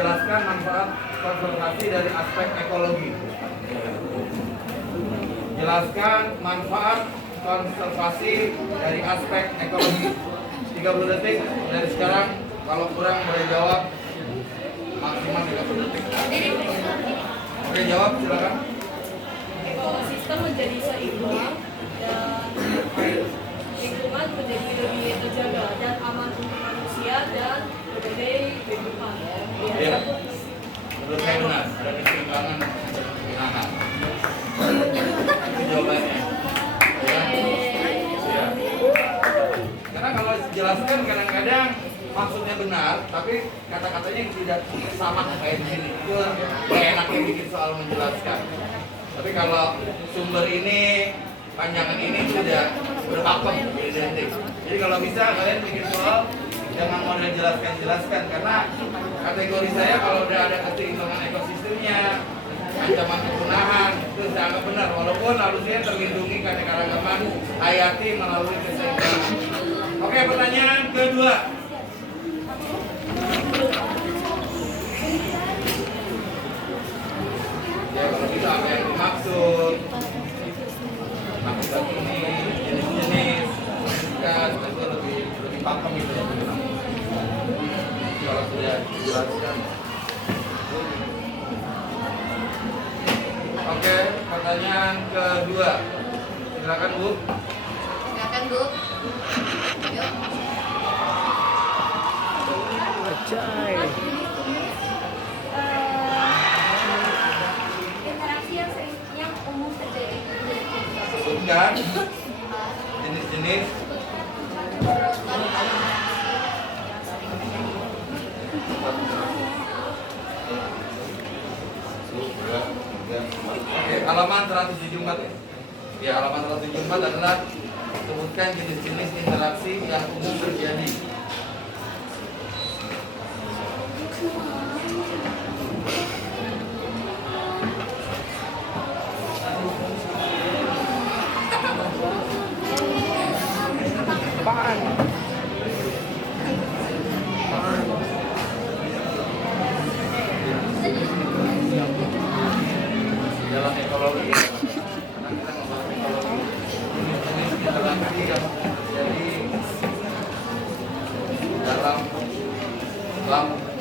Jelaskan manfaat konservasi dari aspek ekologi. Jelaskan manfaat konservasi dari aspek ekologi. 30 detik dari sekarang. Kalau kurang boleh jawab maksimal 30 detik. Oke, jawab silakan. Ekosistem menjadi seimbang dan lingkungan menjadi lebih terjaga dan aman untuk manusia dan berbagai kehidupan. Ya, menurut saya benar, ada keseimbangan keseimbangan. Itu jawabannya. Ya. Ya. Karena kalau dijelaskan kadang-kadang maksudnya benar, tapi kata-katanya tidak sama kayak di sini. Itu enaknya bikin soal menjelaskan. Tapi kalau sumber ini, panjangan ini sudah berpakem, identik. Jadi kalau bisa kalian bikin soal jangan model jelaskan karena kategori saya kalau udah ada keseimbangan ekosistemnya, ancaman kepunahan itu saya anggap benar walaupun harusnya terlindungi keanekaragaman hayati melalui keseimbangan. Oke, pertanyaan kedua. Ya, kalau kita apa yang dimaksud? Maksud ini jenis-jenis kan itu lebih pakem itu ya. Kalau sudah dijelaskan. Oke, pertanyaan kedua. Silakan Bu. Silakan Bu. Yuk. Acai. Interaksi yang umum terjadi. Sebutkan jenis-jenis. Oke, halaman 174 ya. Ya, halaman 174 adalah sebutkan jenis-jenis interaksi yang umum terjadi. Apaan? Dalam ekologi, karena kita membahas ekologi, jenis-jenis interaksi yang terjadi dalam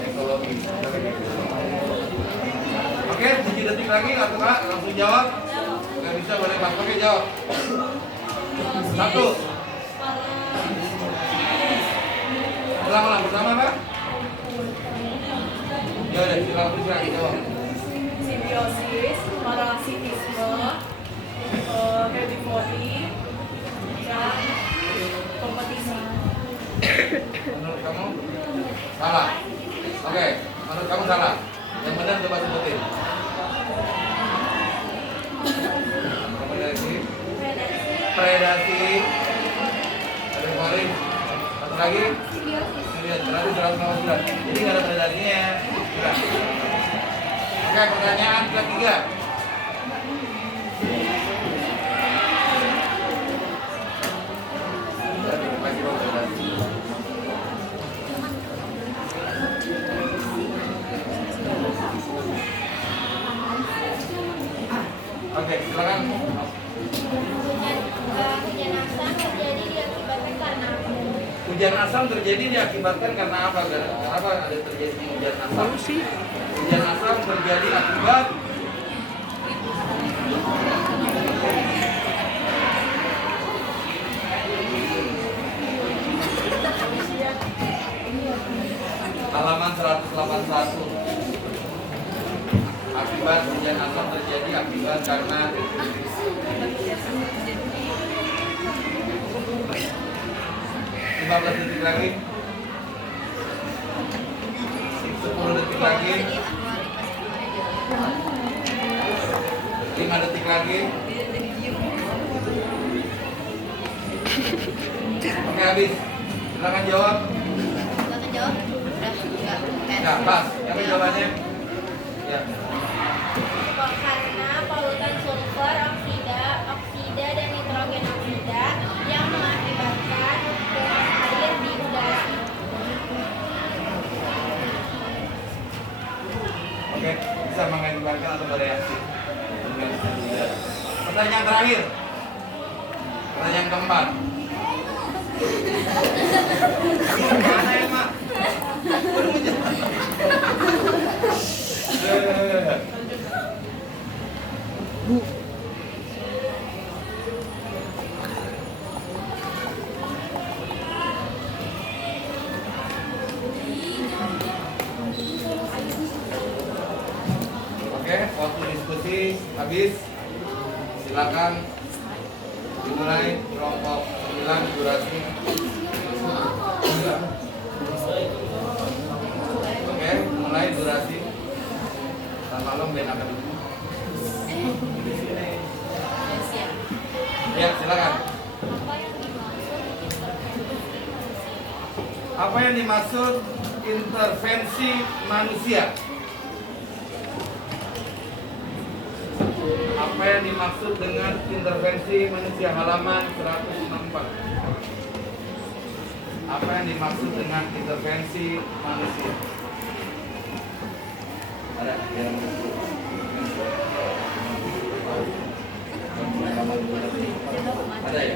ekologi. Oke, 7 detik lagi, atau Kak, langsung jawab. Nggak bisa, boleh Pak, oke jawab. 1. Ulang-ulang bersama Pak. Ya udah, silakan jawab. Simbiosis, parasitisme, herbivori, dan kompetisi. Menurut kamu salah. Oke, menurut kamu salah. Yang benar coba sebutin. Predasi, predasi, herbivori, satu lagi. Simbiosis. Berarti 159. Jadi nggak ada predasinya. Sudah. Oke, pertanyaan ketiga. Oke, silakan. Hujan asam terjadi diakibatkan karena apa? Kenapa ada terjadi hujan asam? Hujan asam terjadi akibat halaman 181. Akibat hujan asam terjadi akibat karena 15 detik lagi, 10 detik lagi, 5 detik lagi. Oke, habis. Silakan jawab. Silakan jawab. Udah enggak? Ya, pas. Yang jawabannya? Ya. Oke, bisa mengajukan atau bereaksi. Pertanyaan terakhir. Pertanyaan keempat. Mana ya, Mak? Baru menjawab. Oke, waktu diskusi habis. Silakan dimulai kelompok 9 durasi. Oke, mulai durasi. Selamat malam Ben Akademi. Ya, silakan. Apa yang dimaksud intervensi manusia? Apa yang dimaksud dengan intervensi manusia? Halaman 164. Apa yang dimaksud dengan intervensi manusia? Ada yang ada ya?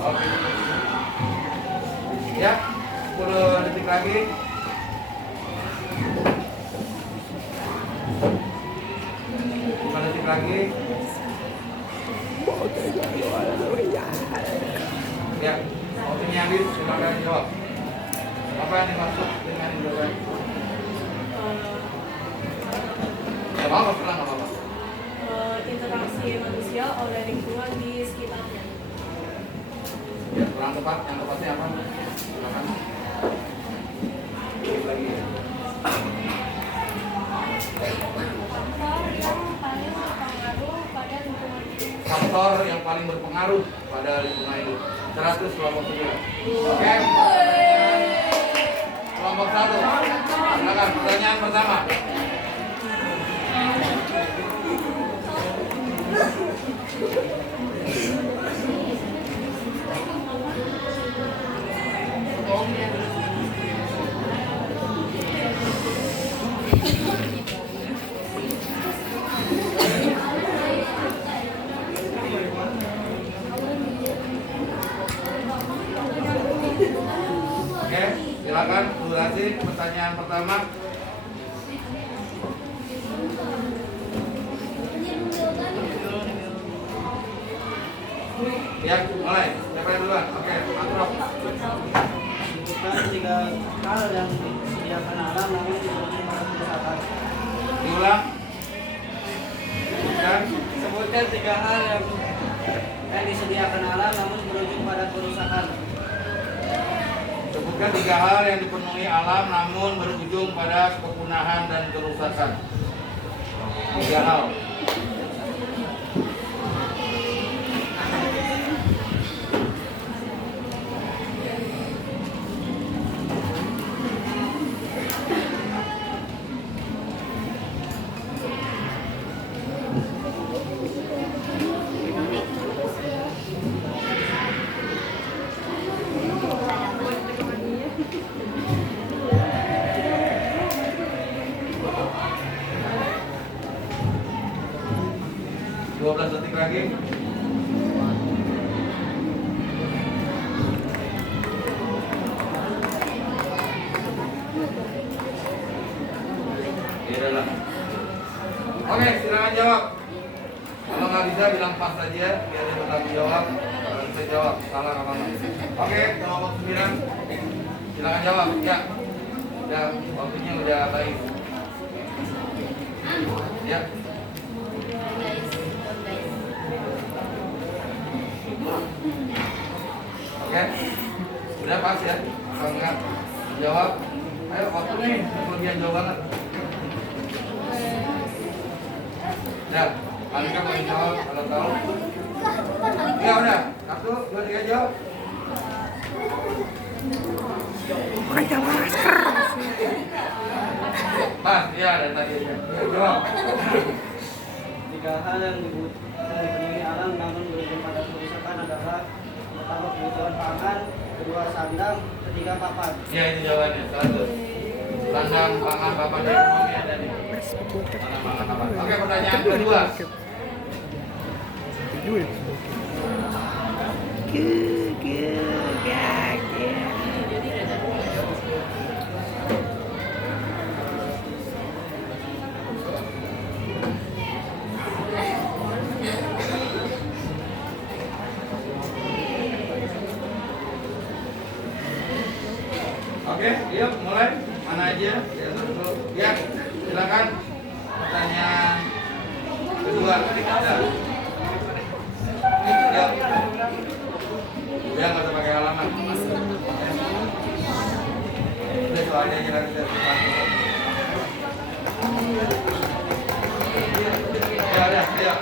Oke. Ya, 10 detik lagi. Detik lagi. Ya, waktunya habis, silakan jawab. Apa yang dimaksud dengan intervensi? Ya, apa pernah nggak apa-apa? Interaksi manusia oleh lingkungan di sekitarnya. Ya, kurang tepat. Yang tepatnya apa? Silakan. Lagi. Faktor yang paling berpengaruh pada lingkungan hidup. 100 kelompok 9. Oke. Kelompok 1. Silakan pertanyaan pertama. Oke, silakan durasi pertanyaan pertama. Ya, mulai. Siapa yang duluan? Oke, Atrof. Sebutkan 3 hal yang disediakan alam namun dipenuhi pada kerusakan. Diulang. Sebutkan. Sebutkan 3 hal yang disediakan alam namun berujung pada kerusakan. Sebutkan 3 hal yang dipenuhi alam namun berujung pada kepunahan dan kerusakan. 3 hal. Detik lagi. Iyalah. Oke, silakan jawab. Kalau nggak bisa bilang pas saja, biar dia bertanggung jawab. Kalau bisa jawab, salah apa enggak. Oke, kelompok 9. Silakan jawab. Ya. Udah, waktunya udah baik. Ya. Oke, udah pas ya, sangat jawab. Ayo waktu nih, kelebihan jawaban. Ya, Malika mau jawab kalau tahu. Ya udah, 1, 2, 3 jawab. Pakai masker. Pas, ya ada tadi aja. Ya, jawab. 3 hal yang dipenuhi alam namun berujung pada kerusakan adalah kedua sandang, ketiga papan. Ya itu jawabannya. 100. Sandang, pangan, papan, dan ekonomi ada nih. Mana pangan, papan. Oke, pertanyaan kedua. Oke, yuk mulai. Mana aja? Ya, silakan. Pertanyaan kedua. Ya. Udah nggak usah pakai halaman. Udah soalnya aja nanti saya ya udah, ya.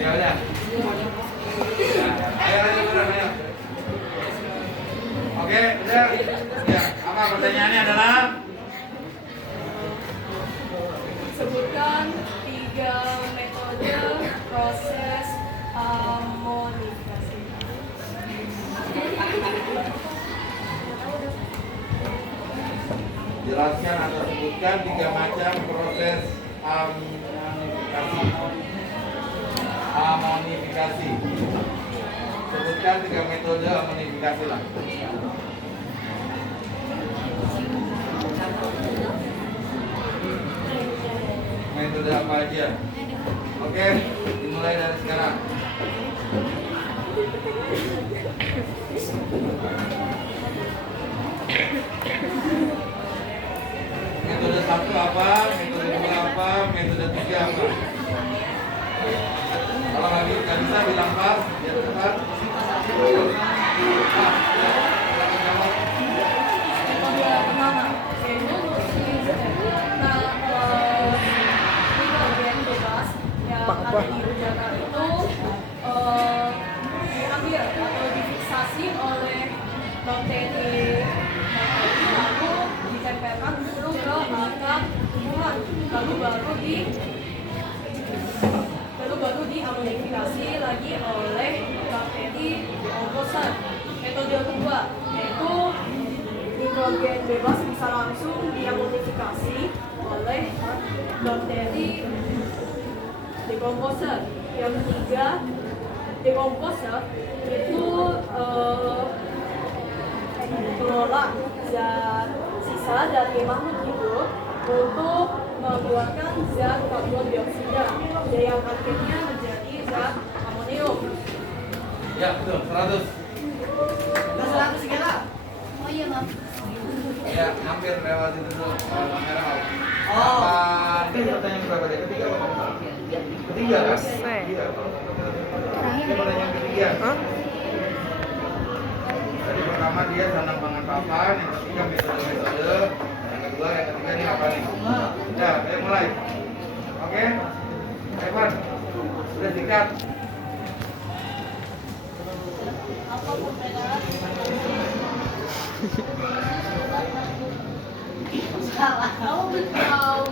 Ya udah. Ya, ayo beneran, ayo. Oke, udah. Ya, apa pertanyaannya adalah? Sebutkan 3 metode proses amonifikasi. Jelaskan atau sebutkan 3 macam proses amonifikasi. Amonifikasi. Sebutkan 3 metode amonifikasi lah. Metode apa aja? Oke, dimulai dari sekarang. Metode 1 apa? Metode 2 apa? Metode 3 apa? Kalau nggak bisa bilang pas, biar cepat. Metode pertama yaitu nitrogen bebas yang ada di udara itu diambil atau difiksasi oleh bakteri lalu ditempelkan dulu ke akar tumbuhan lalu baru diamonifikasi lagi oleh bakteri komposer. Metode kedua yaitu nitrogen bebas bisa langsung diamonifikasi oleh bakteri dekomposer. Yang ketiga, dekomposer itu mengolah zat sisa dari makhluk hidup untuk mengeluarkan zat karbon dioksida yang akhirnya menjadi zat amonium. Ya, betul, 100. Udah 100 segala. Oh iya, Bang. Ya, hampir lewat itu dulu. Kamera. Oh. Ini pertanyaan berapa deh? Ketiga apa? Ketiga kan? Iya. Ini pertanyaan ketiga. Tadi pertama dia sandang pangan papan, yang ketiga metode-metode, yang kedua, yang ketiga ini apa nih? Ya, ayo mulai. Oke, Evan, sudah sikat. Apa perbedaan? Salah. Kamu tahu.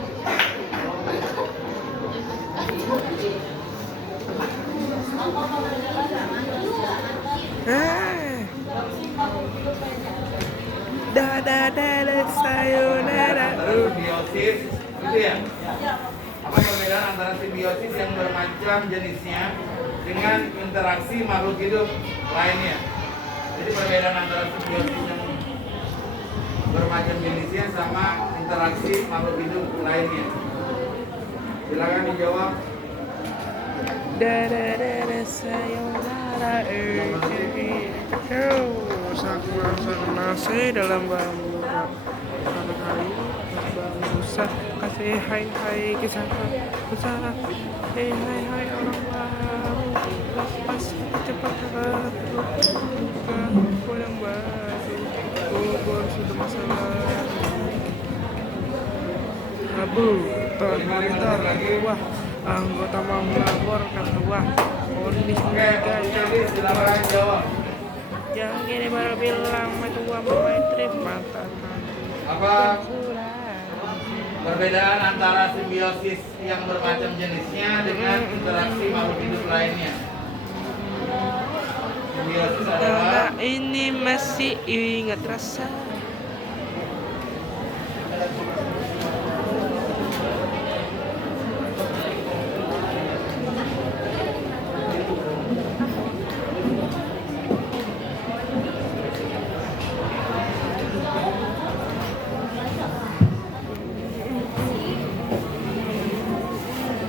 Apa perbedaan? Sayonara. Simbiosis, gitu ya? Apa perbedaan antara simbiosis yang bermacam jenisnya dengan interaksi makhluk hidup lainnya? Jadi perbedaan antara simbiosis yang bermacam jenisnya sama interaksi makhluk hidup lainnya. Silakan dijawab. Sayonara. Sakura nasi dalam bambu. Bangsa kasih hai kisah besar. Hai orang baru lepas cepat buka yang baru kubur sudah masalah abu monitor wah anggota mau melapor kata wah kondisi Oke, jadi silakan jawab. jangan gini baru bilang itu gua mau trip mata Apa Perbedaan antara simbiosis yang bermacam jenisnya dengan interaksi makhluk hidup lainnya. Simbiosis adalah Ini masih ingat rasa.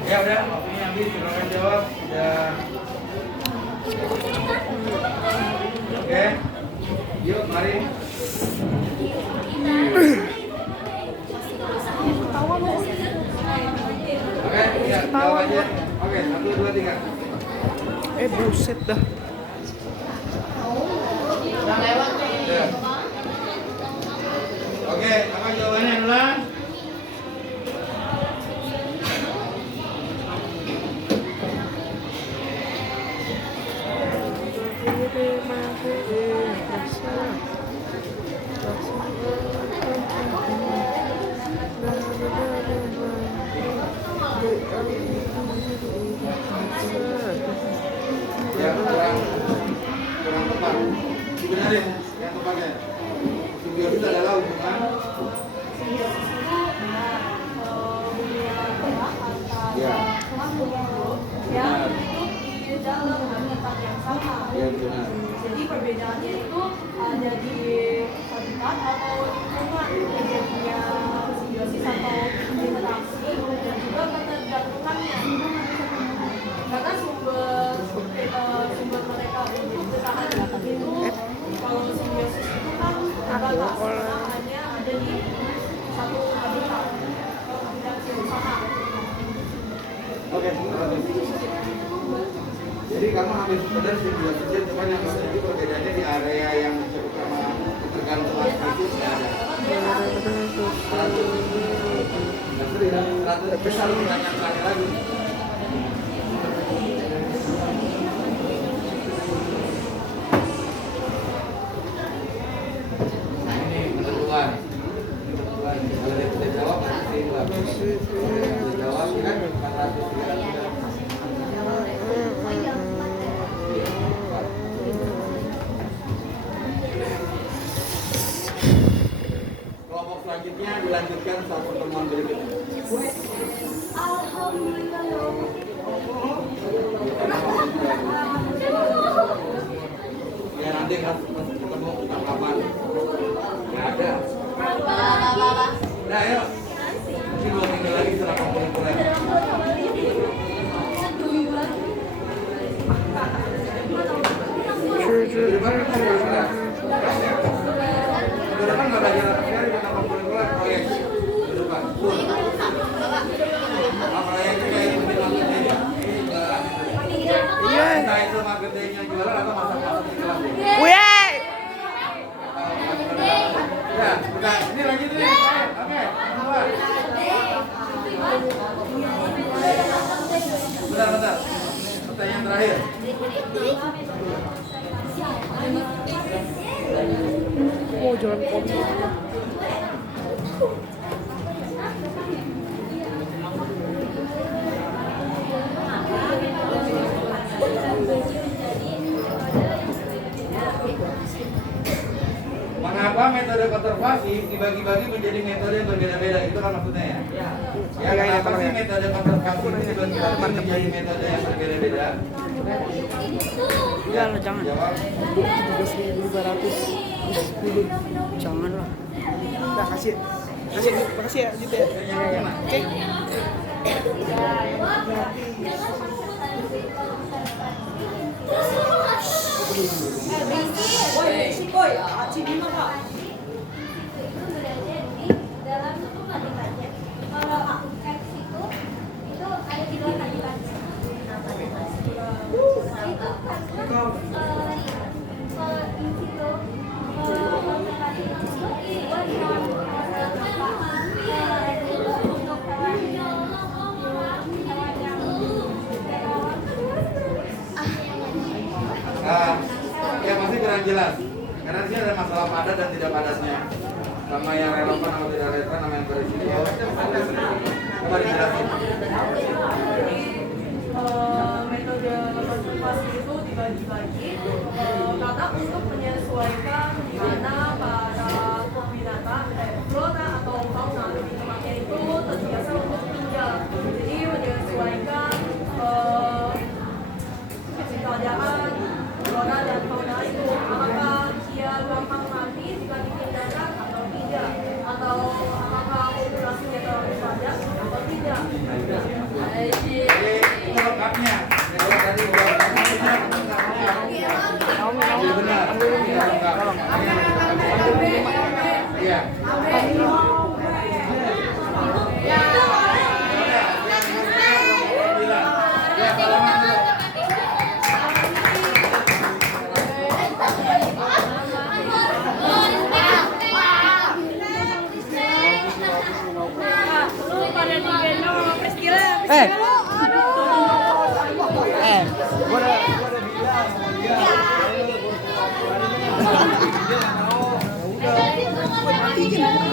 ya udah, waktunya habis, silakan jawab. Udah. Oke, yuk mari. Oke, ya, jawab aja. Oke, 1, 2, 3. Buset dah. Ya. Oke, apa jawabannya adalah? Ya, kurang tepat. Dibenerin yang tepatnya. Simbiosis adalah hubungan. Ya. Ya, itu di dalam habitat yang sama. Ya, benar. Jadi perbedaannya itu ada di habitat atau lingkungan terjadinya simbiosis atau interaksi dan juga ketergantungannya. Karena sumber mereka untuk bertahan itu kalau simbiosis itu kan terbatas karena hanya ada di satu habitat yang sama. Oke, jadi kamu ambil benar simbiosis, cuma yang terjadi perbedaannya di area yang disebut sama ketergantungan spesies ya ada. Ratu besar pertanyaan terakhir lagi. Nah ini ketentuan. Kalau dia jawab nanti dia jawab kan 400. Kelompok selanjutnya dilanjutkan saat pertemuan berikutnya. Ya nanti kan ketemu kapan? Nggak ada. Nah ayo. Mungkin 2 minggu lagi setelah kuliah. Depan nggak belajar dari tentang kuliah proyek. Depan. Proyeknya kayak ini langsung aja. Iya. Nah itu marketingnya jualan atau masak-masak di kelas. Wih. Ya, udah. Ini lagi nih. Oke. Bentar. Pertanyaan terakhir. Mau jalan kopi. Mengapa metode konservasi dibagi-bagi menjadi metode yang berbeda-beda? Itu kan maksudnya ya? Ya, kenapa sih metode konservasi ini dibagi-bagi menjadi metode yang berbeda-beda? Enggak lah, jangan. Jawab. 13.510. Janganlah. Udah kasih. Makasih ya, gitu ya. Oke. Nah, ya masih kurang jelas. Karena di sini ada masalah padat dan tidak padatnya. sama yang relevan atau tidak relevan sama yang berisiko. Coba dijelasin. Jadi metode konservasi itu dibagi-bagi karena untuk menyesuaikan di mana para binatang, flora atau fauna di tempatnya itu terbiasa untuk tinggal. Jadi menyesuaikan keadaan flora dan fauna itu, apakah dia gampang mati jika dipindahkan atau tidak, atau apakah populasinya terlalu banyak atau tidak. Jadi itu lengkapnya. Kalau tadi udah benar. Iya, lengkap. Iya. Ya, salaman dulu. Gua udah bilang sama dia. Udah.